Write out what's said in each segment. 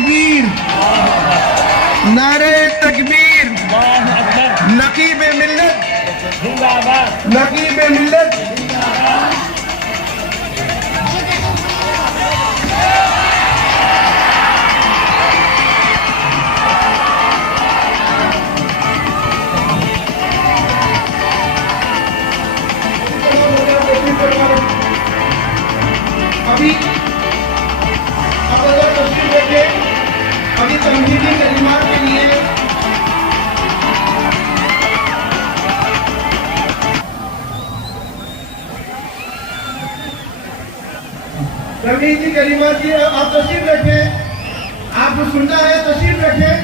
तकबीर, नारे तकबीर, नकीब मिल्लत, नकीब मिल्लत। अभी अब अगर तस्वीर देखें, अभी तमहीदी कलिमात के लिए तमहीदी कलिमात की आप तस्वीर रखें, आपको सुनना है तस्वीर रखें।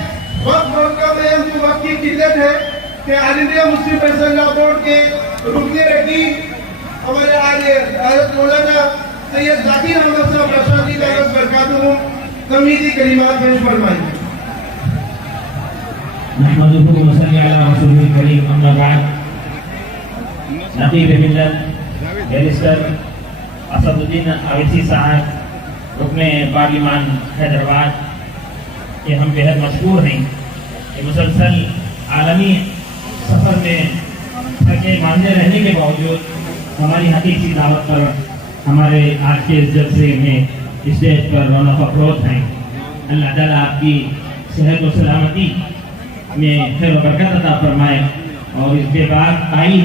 वक्त मौका में हमको वक्त की किल्लत है कि all India Muslim Personal Board के रुकने रखी हमारे आज मौलाना सैयद जाकिर अहमद साहब रशादी दावत बरकातुहू तमहीदी कलिमात पेश फरमाएंगे। नहमदुहु व सल्ली अला रसूलिल करीम, अम्मा बाद। नकीब मिल्लत बैरिस्टर असदुद्दीन अवैसी साहब, रुकने पार्लिमान हैदराबाद के हम बेहद मशहूर हैं कि मुसलसल आलमी सफ़र में थके मांदे रहने के बावजूद हमारी हकीकी दावत पर हमारे आज के इस जलसे में स्टेज पर रौनक अफरोज हैं। अल्लाह ताला आपकी सेहत और सलामती में खैर बरकत अता फरमाए और इसके बाद आई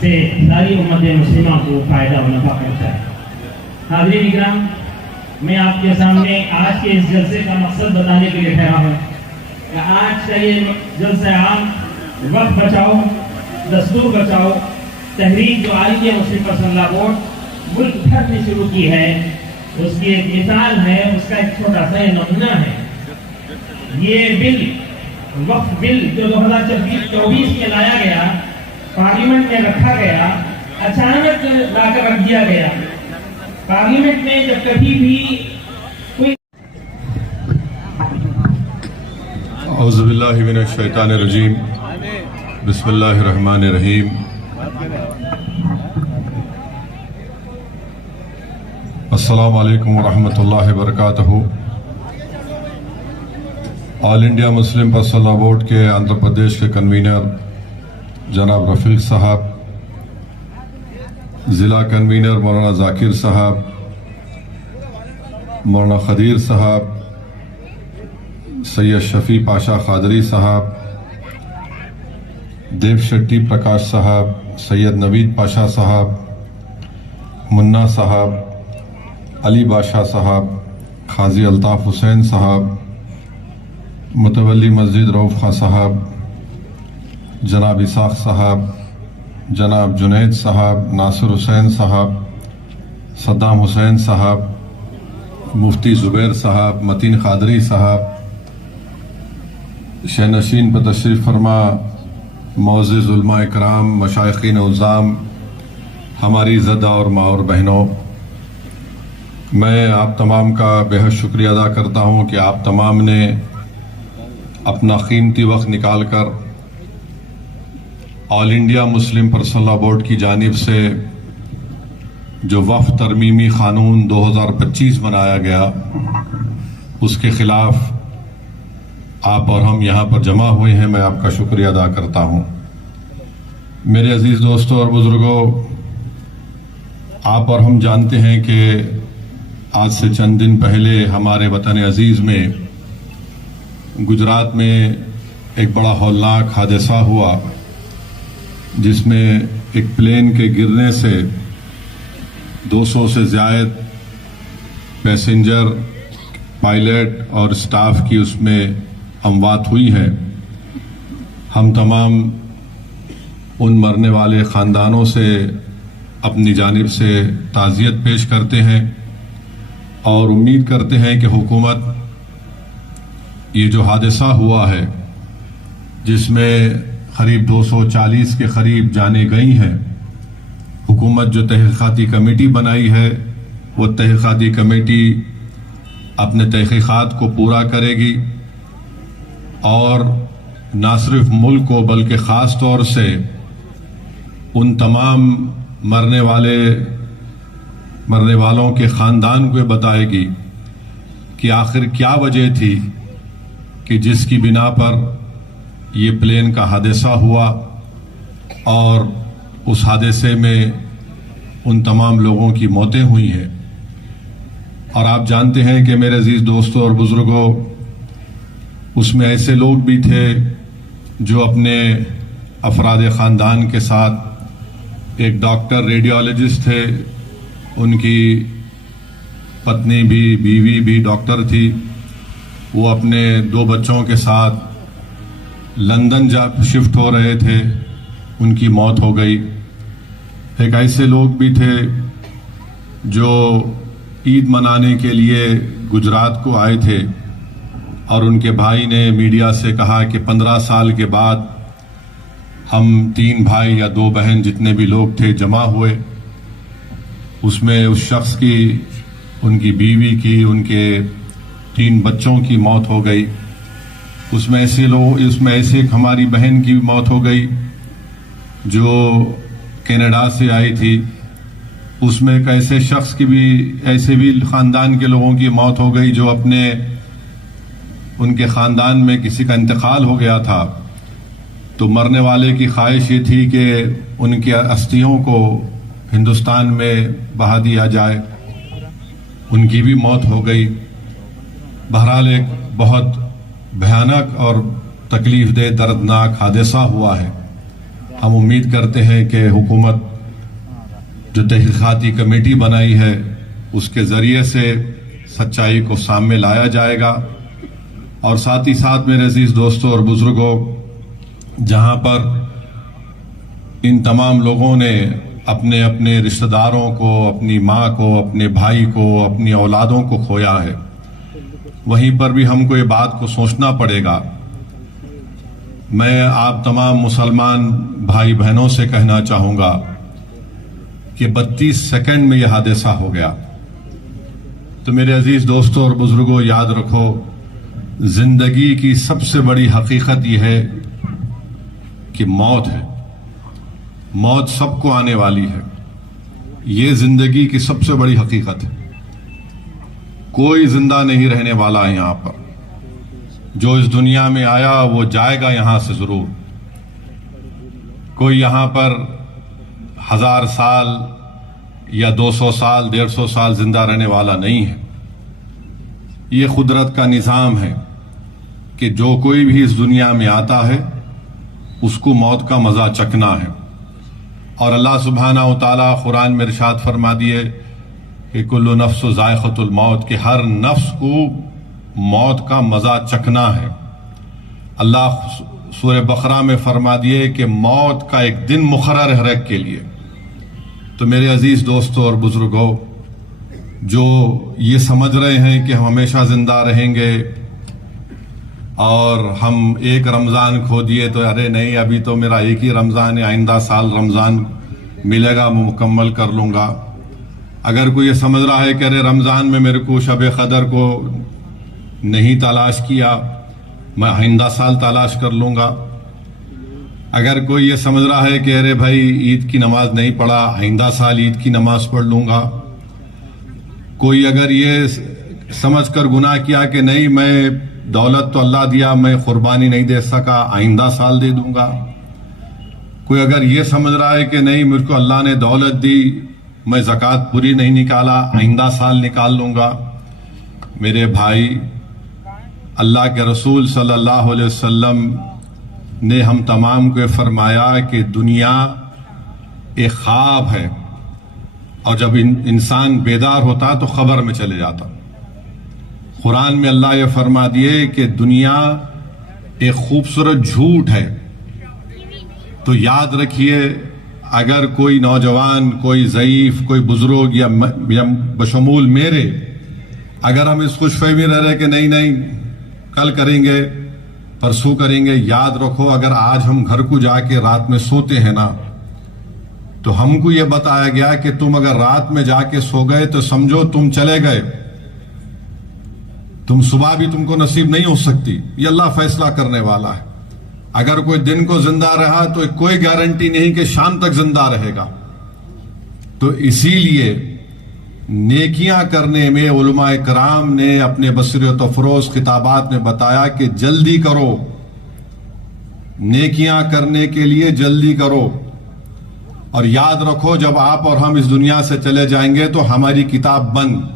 से सारी उम्मत मुस्लिमा को फ़ायदा व नफ़ा पहुँचाए। हाज़रीन इकराम, मैं आपके सामने आज के इस जलसे का मकसद बताने के लिए ठहरा हूँ कि आज का ये जलसा आम वक्त बचाओ दस्तूर बचाओ तहरीक जो all India Muslim Personal board मुल्क भर में शुरू की है, उसकी एक मिसाल है, उसका एक छोटा सा नमूना है। ये बिल वक्फ बिल जो 2024 में लाया गया, पार्लियामेंट में रखा गया, अचानक लाकर रख दिया गया। पार्लियामेंट में जब कभी भी कोई औज़ु बिल्लाहि मिनश शैतानिर रजीम, बिस्मिल्लाहिर रहमानिर रहीम। अस्सलामु अलैकुम वरहमतुल्लाहि वबरकातुहू। All India Muslim Personal Board के आंध्र प्रदेश के कन्वीनर जनाब रफीक साहब, ज़िला कन्वीनर मौलाना जाकिर साहब, मौलाना खदीर साहब, सैयद शफी पाशा खादरी साहब, देव शेट्टी प्रकाश साहब, सैयद नवीद पाशा साहब, मुन्ना साहब, अली बादशाह साहब, खाजी अल्ताफ़ हुसैन साहब, मुतवल्ली मस्जिद रऊफ़ खां साहब, जनाब इसाक साहब, जनाब जुनैद साहब, नासिर हुसैन साहब, सद्दाम हुसैन साहब, मुफ्ती ज़ुबैर साहब, मतीन खादरी साहब, शहनशीन पर तशरीफ़ फरमा मुअज़्ज़िज़ उलमा इकराम, मशाइख़ीन उज़्ज़ाम, हमारी ज़दा और माँ और बहनों, मैं आप तमाम का बेहद शुक्रिया अदा करता हूँ कि आप तमाम ने अपना कीमती वक्त निकाल कर all India Muslim Personal board की जानिब से जो वफ़ तरमीमी क़ानून 2025 बनाया गया, उसके ख़िलाफ़ आप और हम यहाँ पर जमा हुए हैं। मैं आपका शुक्रिया अदा करता हूँ। मेरे अजीज़ दोस्तों और बुज़ुर्गों, आप और हम जानते हैं कि आज से चंद दिन पहले हमारे वतन अजीज़ में गुजरात में एक बड़ा हौलनाक हादसा हुआ, जिसमें एक प्लेन के गिरने से 200 से ज़्यादा पैसेंजर, पायलट और स्टाफ की उसमें अमवात हुई है। हम तमाम उन मरने वाले ख़ानदानों से अपनी जानिब से ताज़ियत पेश करते हैं और उम्मीद करते हैं कि हुकूमत ये जो हादसा हुआ है, जिसमें करीब 240 के करीब जाने गई हैं, हुकूमत जो तहक़ीक़ाती कमेटी बनाई है, वो तहक़ीक़ाती कमेटी अपने तहक़ीक़ात को पूरा करेगी और न सिर्फ मुल्क को बल्कि ख़ास तौर से उन तमाम मरने वालों के ख़ानदान को बताएगी कि आखिर क्या वजह थी कि जिसकी बिना पर ये प्लेन का हादसा हुआ और उस हादसे में उन तमाम लोगों की मौतें हुई हैं। और आप जानते हैं कि मेरे अजीज दोस्तों और बुजुर्गों, उसमें ऐसे लोग भी थे जो अपने अफराद ख़ानदान के साथ, एक डॉक्टर रेडियोलॉजिस्ट थे, उनकी पत्नी भी, बीवी भी डॉक्टर थी, वो अपने 2 बच्चों के साथ लंदन जा शिफ्ट हो रहे थे, उनकी मौत हो गई। एक ऐसे लोग भी थे जो ईद मनाने के लिए गुजरात को आए थे और उनके भाई ने मीडिया से कहा कि 15 साल के बाद हम 3 भाई या 2 बहन जितने भी लोग थे जमा हुए। उसमें उस शख्स की, उनकी बीवी की, उनके 3 बच्चों की मौत हो गई। उसमें ऐसे एक हमारी बहन की मौत हो गई जो कनाडा से आई थी। उसमें एक ऐसे शख्स की भी, ऐसे भी खानदान के लोगों की मौत हो गई जो उनके खानदान में किसी का इंतकाल हो गया था, तो मरने वाले की ख्वाहिश ये थी कि उनकी अस्थियों को हिंदुस्तान में बहा दिया जाए। उनकी भी मौत हो गई। बहरहाल एक बहुत भयानक और तकलीफ दे, दर्दनाक हादसा हुआ है। हम उम्मीद करते हैं कि हुकूमत जो तहकीकाती कमेटी बनाई है उसके ज़रिए से सच्चाई को सामने लाया जाएगा। और साथ ही साथ मेरे अजीज दोस्तों और बुजुर्गों, जहां पर इन तमाम लोगों ने अपने अपने रिश्तेदारों को, अपनी माँ को, अपने भाई को, अपनी औलादों को खोया है, वहीं पर भी हमको ये बात को सोचना पड़ेगा। मैं आप तमाम मुसलमान भाई बहनों से कहना चाहूंगा कि 32 सेकंड में यह हादसा हो गया। तो मेरे अजीज दोस्तों और बुजुर्गों, याद रखो, जिंदगी की सबसे बड़ी हकीकत यह है कि मौत है। मौत सबको आने वाली है। ये जिंदगी की सबसे बड़ी हकीकत है। कोई जिंदा नहीं रहने वाला है यहां पर। जो इस दुनिया में आया वो जाएगा यहां से जरूर। कोई यहां पर 1000 साल या 200 साल, 150 साल जिंदा रहने वाला नहीं है। ये कुदरत का निज़ाम है कि जो कोई भी इस दुनिया में आता है उसको मौत का मजा चखना है। और अल्लाह सुब्हानहू व तआला कुरान में इरशाद फरमा दिए कि कुल्लु नफ्सु ज़ाइक़तुल मौत, कि हर नफ्स को मौत का मजा चखना है। अल्लाह सूरह बकरा में फरमा दिए कि मौत का एक दिन मुकर्रर है हर एक के लिए। तो मेरे अजीज दोस्तों और बुजुर्गों, जो ये समझ रहे हैं कि हम हमेशा जिंदा रहेंगे और हम एक रमजान खो दिए तो अरे नहीं, अभी तो मेरा एक ही रमजान है, आइंदा साल रमजान मिलेगा, मैं मुकम्मल कर लूंगा। अगर कोई ये समझ रहा है कि अरे रमजान में मेरे को शब कदर को नहीं तलाश किया, मैं आइंदा साल तलाश कर लूंगा। अगर कोई ये समझ रहा है कि अरे भाई ईद की नमाज नहीं पढ़ा, आइंदा साल ईद की नमाज पढ़ लूंगा। कोई अगर ये समझ कर गुनाह किया कि नहीं, मैं दौलत तो अल्लाह दिया, मैं कुर्बानी नहीं दे सका, आइंदा साल दे दूंगा। कोई अगर ये समझ रहा है कि नहीं, मुझको अल्लाह ने दौलत दी, मैं ज़कात पूरी नहीं निकाला, आइंदा साल निकाल लूंगा। मेरे भाई, अल्लाह के रसूल सल्लल्लाहु अलैहि वसल्लम ने हम तमाम को फरमाया कि दुनिया एक ख्वाब है और जब इंसान बेदार होता तो खबर में चले जाता। कुरान में अल्लाह ये फरमा दिए कि दुनिया एक खूबसूरत झूठ है। तो याद रखिए, अगर कोई नौजवान, कोई ज़ईफ, कोई बुजुर्ग या बशमूल मेरे, अगर हम इस खुशफहमी रह रहे कि नहीं नहीं कल करेंगे, परसों करेंगे, याद रखो अगर आज हम घर को जाके रात में सोते हैं ना, तो हमको यह बताया गया कि तुम अगर रात में जाके सो गए तो समझो तुम चले गए, तुम सुबह भी तुमको नसीब नहीं हो सकती। ये अल्लाह फैसला करने वाला है। अगर कोई दिन को जिंदा रहा तो कोई गारंटी नहीं कि शाम तक जिंदा रहेगा। तो इसीलिए नेकियां करने में उलमाए कराम ने अपने बसरत अफरोज खिताबात में बताया कि जल्दी करो, नेकियां करने के लिए जल्दी करो। और याद रखो, जब आप और हम इस दुनिया से चले जाएंगे तो हमारी किताब बंद।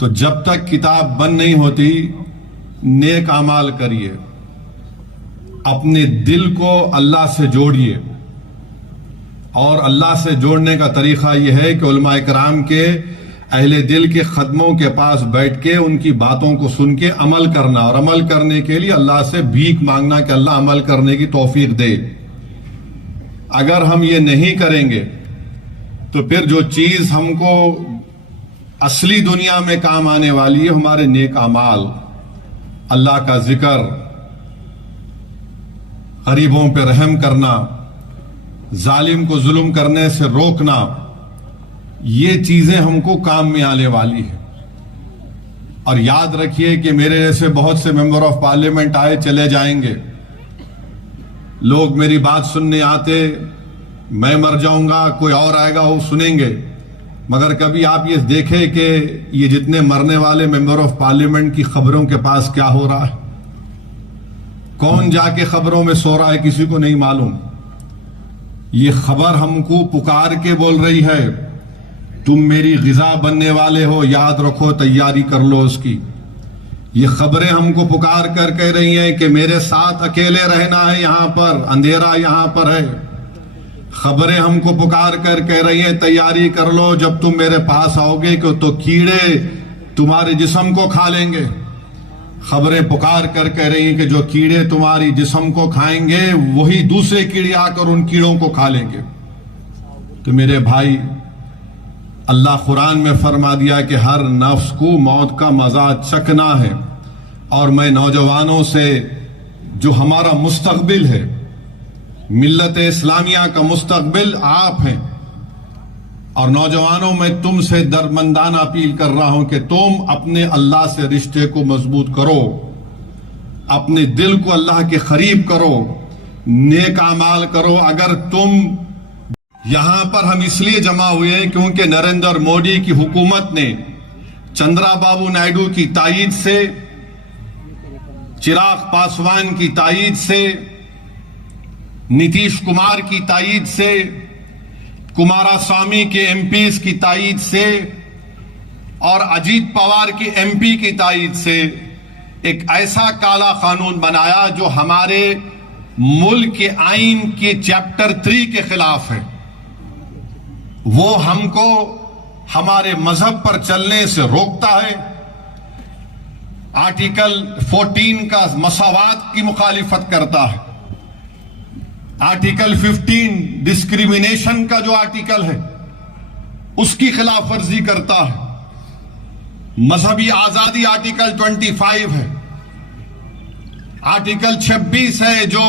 तो जब तक किताब बंद नहीं होती, नेक अमाल करिए, अपने दिल को अल्लाह से जोड़िए। और अल्लाह से जोड़ने का तरीका यह है कि उलमाए कराम के अहले दिल के खदमों के पास बैठ के उनकी बातों को सुन के अमल करना, और अमल करने के लिए अल्लाह से भीख मांगना कि अल्लाह अमल करने की तौफीक दे। अगर हम ये नहीं करेंगे तो फिर जो चीज हमको असली दुनिया में काम आने वाली है, हमारे नेक अमाल, अल्लाह का जिक्र, गरीबों पे रहम करना, जालिम को जुल्म करने से रोकना, ये चीजें हमको काम में आने वाली है। और याद रखिए कि मेरे जैसे बहुत से मेंबर ऑफ पार्लियामेंट आए चले जाएंगे, लोग मेरी बात सुनने आते, मैं मर जाऊंगा, कोई और आएगा वो सुनेंगे। मगर कभी आप ये देखें कि ये जितने मरने वाले मेंबर ऑफ पार्लियामेंट की खबरों के पास क्या हो रहा है, कौन जाके खबरों में सो रहा है, किसी को नहीं मालूम। ये खबर हमको पुकार के बोल रही है, तुम मेरी गिजा बनने वाले हो, याद रखो, तैयारी कर लो उसकी। ये खबरें हमको पुकार कर कह रही हैं कि मेरे साथ अकेले रहना है, यहां पर अंधेरा यहां पर है। खबरें हमको पुकार कर कह रही हैं, तैयारी कर लो, जब तुम मेरे पास आओगे तो कीड़े तुम्हारे जिस्म को खा लेंगे। खबरें पुकार कर कह रही हैं कि जो कीड़े तुम्हारी जिस्म को खाएंगे, वही दूसरे कीड़े आकर उन कीड़ों को खा लेंगे। तो मेरे भाई, अल्लाह कुरान में फरमा दिया कि हर नफ्स को मौत का मजा चखना है। और मैं नौजवानों से, जो हमारा मुस्तकबिल है, मिल्लत इस्लामिया का मुस्तकबिल आप हैं, और नौजवानों में तुमसे दरमंदाना अपील कर रहा हूं कि तुम अपने अल्लाह से रिश्ते को मजबूत करो, अपने दिल को अल्लाह के करीब करो, नेक अमाल करो। अगर तुम, यहां पर हम इसलिए जमा हुए हैं क्योंकि नरेंद्र मोदी की हुकूमत ने चंद्राबाबू नायडू की तायीद से, चिराग पासवान की तायीद से, नीतीश कुमार की तायीद से, कुमारास्वामी के एमपीज की तायीद से और अजीत पवार की एमपी की तायीद से एक ऐसा काला कानून बनाया जो हमारे मुल्क के आईन के चैप्टर 3 के खिलाफ है। वो हमको हमारे मजहब पर चलने से रोकता है। आर्टिकल 14 का मसावात की मुखालिफत करता है। आर्टिकल 15 डिस्क्रिमिनेशन का जो आर्टिकल है, उसकी खिलाफ वर्जी करता है। मजहबी आजादी आर्टिकल 25 है। आर्टिकल 26 है जो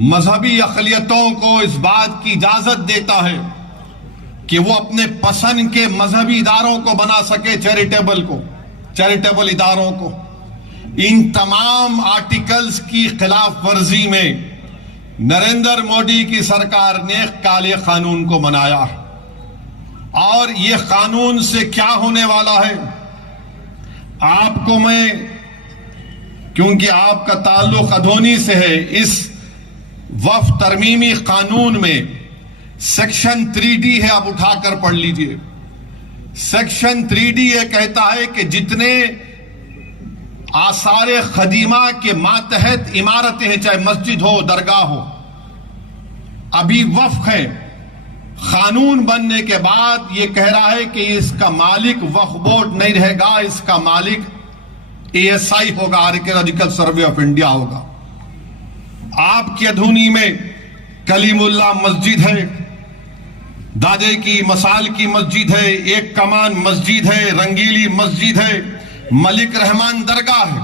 मजहबी अक़लियतों को इस बात की इजाजत देता है कि वो अपने पसंद के मजहबी इदारों को बना सके, चैरिटेबल इदारों को। इन तमाम आर्टिकल्स की खिलाफ वर्जी में नरेंद्र मोदी की सरकार ने काले कानून को बनाया। और यह कानून से क्या होने वाला है, आपको मैं, क्योंकि आपका ताल्लुक अधोनी से है, इस वक्फ तरमीमी कानून में सेक्शन 3D है, आप उठाकर पढ़ लीजिए। सेक्शन 3D यह कहता है कि जितने आसारे खदीमा के मातहत इमारतें हैं, चाहे मस्जिद हो, दरगाह हो, अभी वक्फ है, कानून बनने के बाद यह कह रहा है कि इसका मालिक वक्फ बोर्ड नहीं रहेगा, इसका मालिक ASI होगा, आर्कियोलॉजिकल सर्वे ऑफ इंडिया होगा। आपकी अधूनी में कलीमुल्लाह मस्जिद है, दादे की मसाल की मस्जिद है, एक कमान मस्जिद है, रंगीली मस्जिद है, मलिक रहमान दरगाह है।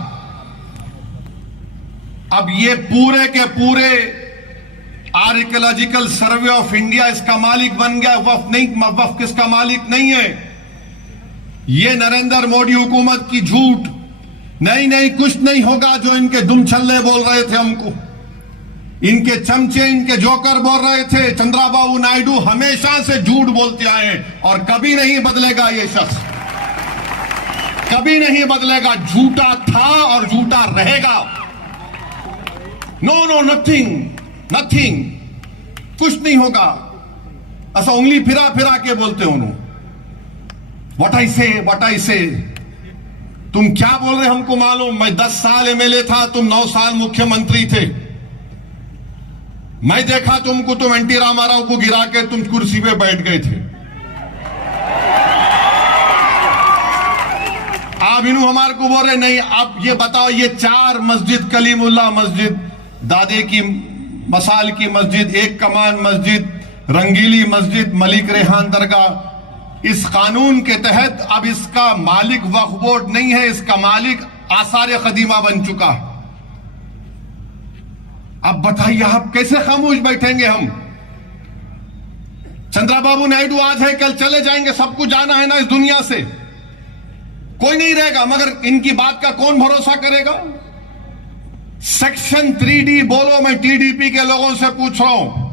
अब ये पूरे के पूरे आर्कियोलॉजिकल सर्वे ऑफ इंडिया इसका मालिक बन गया। वक्फ नहीं, वक्फ किसका मालिक नहीं है। ये नरेंद्र मोदी हुकूमत की झूठ, नहीं कुछ नहीं होगा जो इनके दुम छल्ले बोल रहे थे हमको। इनके चमचे, इनके जोकर बोल रहे थे। चंद्रबाबू नायडू हमेशा से झूठ बोलते आए हैं और कभी नहीं बदलेगा ये शख्स, कभी नहीं बदलेगा। झूठा था और झूठा रहेगा। नो नो, नथिंग नथिंग, कुछ नहीं होगा। ऐसा उंगली फिरा फिरा के बोलते हो व्हाट आई से। तुम क्या बोल रहे हमको मालूम। मैं 10 साल एमएलए था, तुम 9 साल मुख्यमंत्री थे। मैं देखा तुमको, तुम एनटी रामाराव को गिरा के तुम कुर्सी पे बैठ गए थे। आप इन्हों हमारे को बोल रहे नहीं। आप ये बताओ, ये 4 मस्जिद, कलीमुल्ला मस्जिद, दादे की मसाल की मस्जिद, एक कमान मस्जिद, रंगीली मस्जिद, मलिक रेहान दरगाह, इस कानून के तहत अब इसका मालिक वक्फ बोर्ड नहीं है, इसका मालिक आसार कदीमा बन चुका है। अब बताइए आप कैसे खामोश बैठेंगे हम। चंद्रबाबू नायडू आज है कल चले जाएंगे, सबको जाना है ना इस दुनिया से, कोई नहीं रहेगा। मगर इनकी बात का कौन भरोसा करेगा। सेक्शन 3D बोलो, मैं टीडीपी के लोगों से पूछ रहा हूं।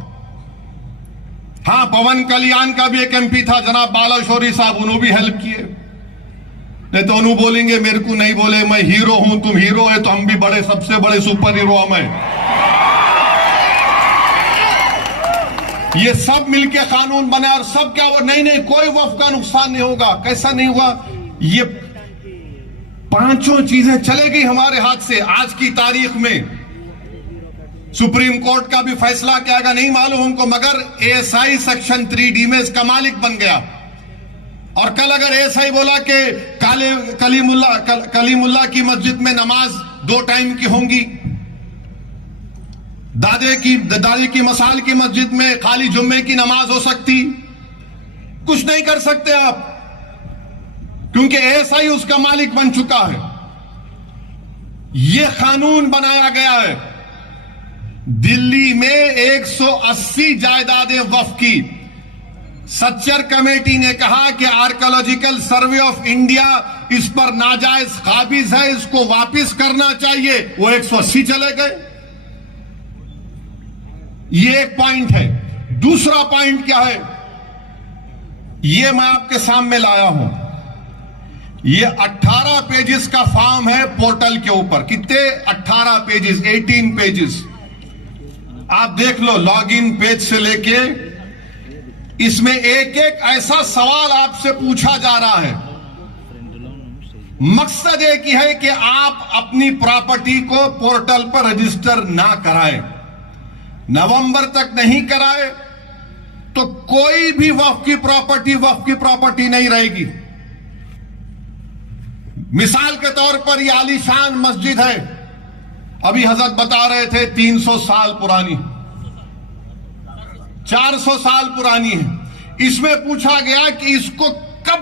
हां, पवन कल्याण का भी एक एमपी था, जनाब बालाशोरी साहब, उन्होंने भी हेल्प किए। नहीं तो उन्होंने बोलेंगे मेरे को नहीं बोले, मैं हीरो हूं, तुम हीरो है तो हम भी बड़े, सबसे बड़े सुपर हीरो हमें। ये सब मिलके कानून बने और सब क्या हुआ, नहीं कोई वक्फ का नुकसान नहीं होगा। कैसा नहीं हुआ। ये 5 चीजें चले गई हमारे हाथ से। आज की तारीख में सुप्रीम कोर्ट का भी फैसला क्या आएगा नहीं मालूम हमको, मगर एएसआई सेक्शन 3D में इसका मालिक बन गया। और कल अगर एएसआई बोला कि कलीमुल्ला की मस्जिद में नमाज 2 टाइम की होंगी, दादी की मसाल की मस्जिद में खाली जुम्मे की नमाज हो सकती, कुछ नहीं कर सकते आप, क्योंकि एएसआई उसका मालिक बन चुका है। यह कानून बनाया गया है। दिल्ली में 180 जायदादें वक्फ की। सच्चर कमेटी ने कहा कि आर्कियोलॉजिकल सर्वे ऑफ इंडिया इस पर नाजायज काबिज है, इसको वापस करना चाहिए। वो 180 चले गए। ये एक पॉइंट है। दूसरा पॉइंट क्या है, ये मैं आपके सामने लाया हूं। ये 18 पेजेस का फॉर्म है पोर्टल के ऊपर। कितने? 18 पेजेस, 18 पेजेस। आप देख लो, लॉगिन पेज से लेके इसमें एक एक ऐसा सवाल आपसे पूछा जा रहा है। मकसद एक ही है कि आप अपनी प्रॉपर्टी को पोर्टल पर रजिस्टर ना कराएं। नवंबर तक नहीं कराए तो कोई भी वक्फ की प्रॉपर्टी नहीं रहेगी। मिसाल के तौर पर यह आलीशान मस्जिद है, अभी हजरत बता रहे थे 300 साल पुरानी, 400 साल पुरानी है। इसमें पूछा गया कि इसको कब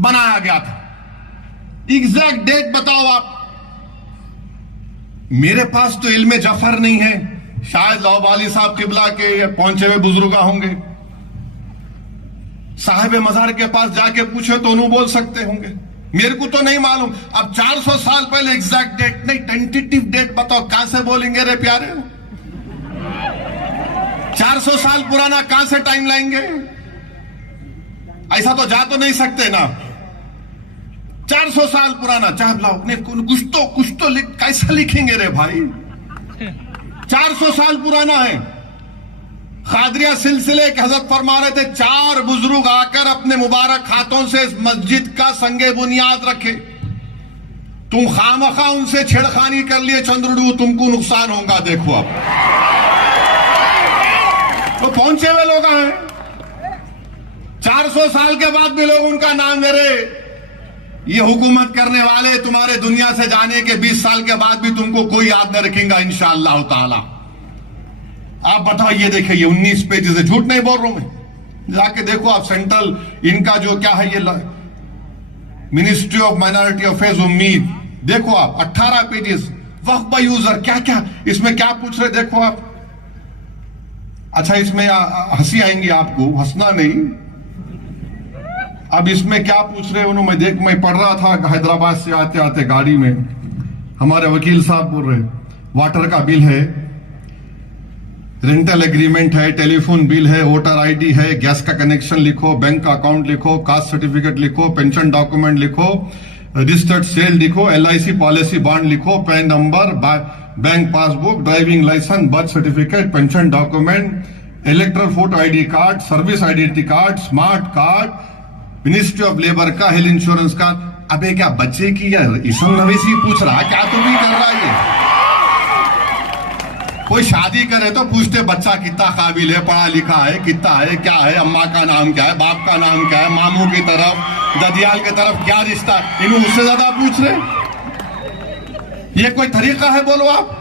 बनाया गया था, एग्जैक्ट डेट बताओ आप। मेरे पास तो इल्मे जफर नहीं है, शायद लौबाली साहब किबला के पहुंचे हुए बुजुर्ग होंगे, साहिब मजार के पास जाके पूछे तो उन्होंने बोल सकते होंगे, मेरे को तो नहीं मालूम। अब 400 साल पहले एग्जैक्ट डेट नहीं, टेंटेटिव डेट बताओ, कहां से बोलेंगे रे प्यारे। 400 साल पुराना कहां से टाइम लाएंगे, ऐसा तो जा तो नहीं सकते ना। 400 साल पुराना चाहे लाओ, कुछ तो कैसा लिखेंगे रे भाई। 400 साल पुराना है। खादरिया सिलसिले के हजरत फरमा रहे थे, 4 बुजुर्ग आकर अपने मुबारक हाथों से इस मस्जिद का संगे बुनियाद रखे। तुम खामखा उनसे छेड़खानी कर लिए चंद्रडू, तुमको नुकसान होगा। देखो अब तो पहुंचे हुए लोग हैं, 400 साल के बाद भी लोग उनका नाम ले रहे। ये हुकूमत करने वाले तुम्हारे दुनिया से जाने के 20 साल के बाद भी तुमको कोई याद न रखेगा इंशाअल्लाह ताला। आप बताओ, ये देखिए, ये 19 पेजेस है, झूठ नहीं बोल रहा हूं मैं। जाके देखो आप, सेंट्रल इनका जो क्या है, ये मिनिस्ट्री ऑफ माइनॉरिटी अफेयर्स, उम्मीद, देखो आप 18 पेजेस। वक्फ बाय यूजर, क्या क्या इसमें क्या पूछ रहे, देखो आप। अच्छा, इसमें हंसी आएंगी आपको, हंसना नहीं। अब इसमें क्या पूछ रहे उन्होंने, मैं पढ़ रहा था हैदराबाद से आते आते गाड़ी में, हमारे वकील साहब बोल रहे वाटर का बिल है रेंटल एग्रीमेंट है, टेलीफोन बिल है, वोटर आईडी है, गैस का कनेक्शन लिखो, बैंक का अकाउंट लिखो, कास्ट सर्टिफिकेट लिखो, पेंशन डॉक्यूमेंट लिखो, रजिस्टर्ड सेल लिखो, एलआईसी पॉलिसी बॉन्ड लिखो, PAN number, bank passbook, driving licence, birth certificate, pension document, electoral voter ID card, service identity card, smart card, ministry of labour का, health insurance का। अबे क्या बच्चे की या ईसन नवेसी पूछ रहा, क्या तू भी कर रहा है? कोई शादी करे तो पूछते बच्चा कितना काबिल है, पढ़ा लिखा है, कितना है, क्या है, अम्मा का नाम क्या है, बाप का नाम क्या है, मामू की तरफ, ददियाल की तरफ क्या रिश्ता, इन्हें उससे ज्यादा पूछ रहे। ये कोई तरीका है? बोलो आप।